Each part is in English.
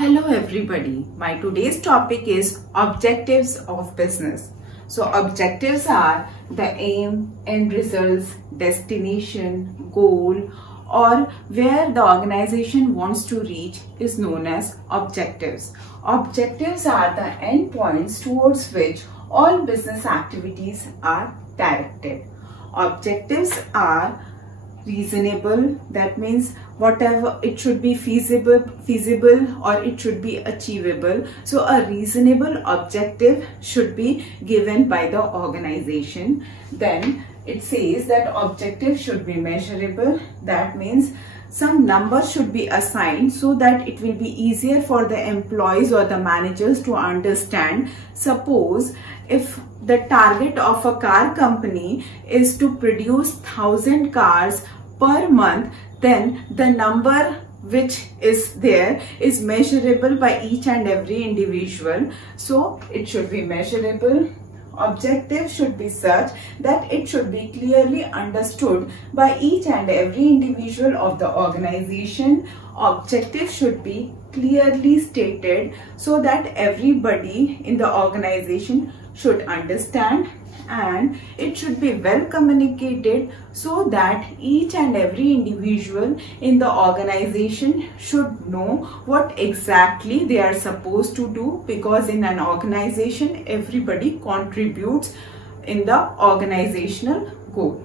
Hello everybody, my today's topic is objectives of business. So objectives are the aim, end results, destination, goal, or where the organization wants to reach is known as objectives. Objectives are the endpoints towards which all business activities are directed. Objectives are reasonable, that means whatever it should be feasible or it should be achievable. So a reasonable objective should be given by the organization. Then it says that objective should be measurable, that means some number should be assigned so that it will be easier for the employees or the managers to understand. Suppose if the target of a car company is to produce 1,000 cars per month, then the number which is there is measurable by each and every individual. So it should be measurable. Objective should be such that it should be clearly understood by each and every individual of the organization. Objective should be clearly stated so that everybody in the organization should understand, and it should be well communicated so that each and every individual in the organization should know what exactly they are supposed to do, because in an organization everybody contributes in the organizational goal.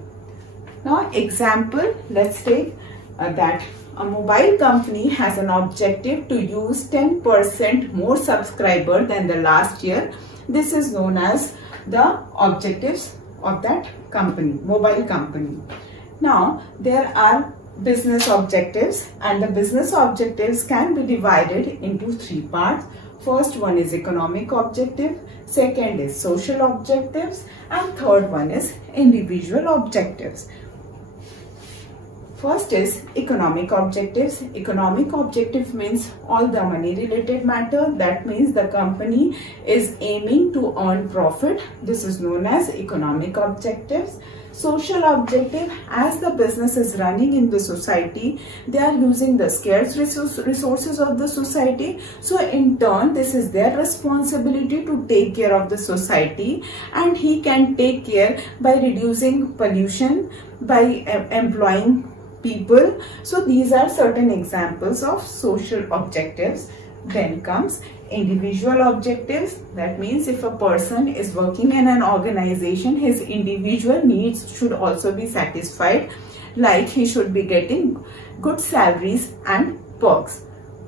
Now example, let's take that a mobile company has an objective to use 10% more subscriber than the last year. This is known as the objectives of that company, mobile company. Now there are business objectives, and the business objectives can be divided into three parts. First one is economic objective, second is social objectives, and third one is individual objectives. First is economic objectives. Economic objective means all the money related matter. That means the company is aiming to earn profit. This is known as economic objectives. Social objective, as the business is running in the society, they are using the scarce resources of the society. So in turn, this is their responsibility to take care of the society, and he can take care by reducing pollution, by employing people. So these are certain examples of social objectives. Then comes individual objectives. That means if a person is working in an organization, his individual needs should also be satisfied, like he should be getting good salaries and perks.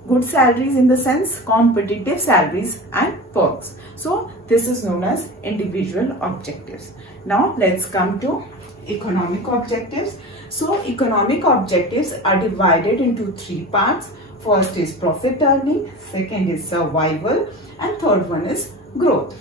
Good salaries in the sense competitive salaries and perks. So this is known as individual objectives. Now let's come to economic objectives. So economic objectives are divided into three parts. First is profit earning, second is survival, and third one is growth.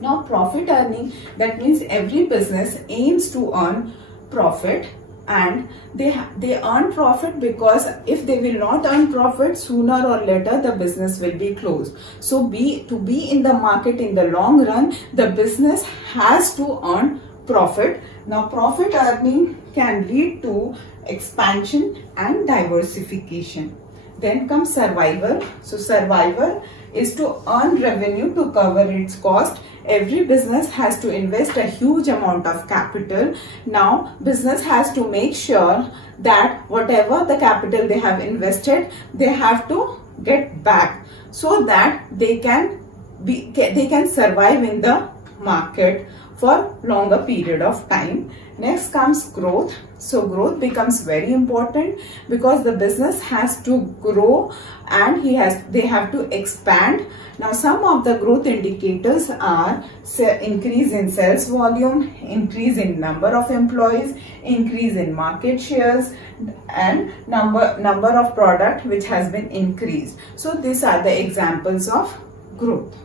Now profit earning, that means every business aims to earn profit, and they earn profit because if they will not earn profit, sooner or later the business will be closed. So to be in the market in the long run, the business has to earn profit. Now profit earning can lead to expansion and diversification. Then comes survival. So survival is to earn revenue to cover its cost. Every business has to invest a huge amount of capital. Now business has to make sure that whatever the capital they have invested, they have to get back so that they can survive in the market for longer period of time. Next comes growth. So growth becomes very important because the business has to grow and they have to expand. Now some of the growth indicators are increase in sales volume, increase in number of employees, increase in market shares, and number of product which has been increased. So these are the examples of growth.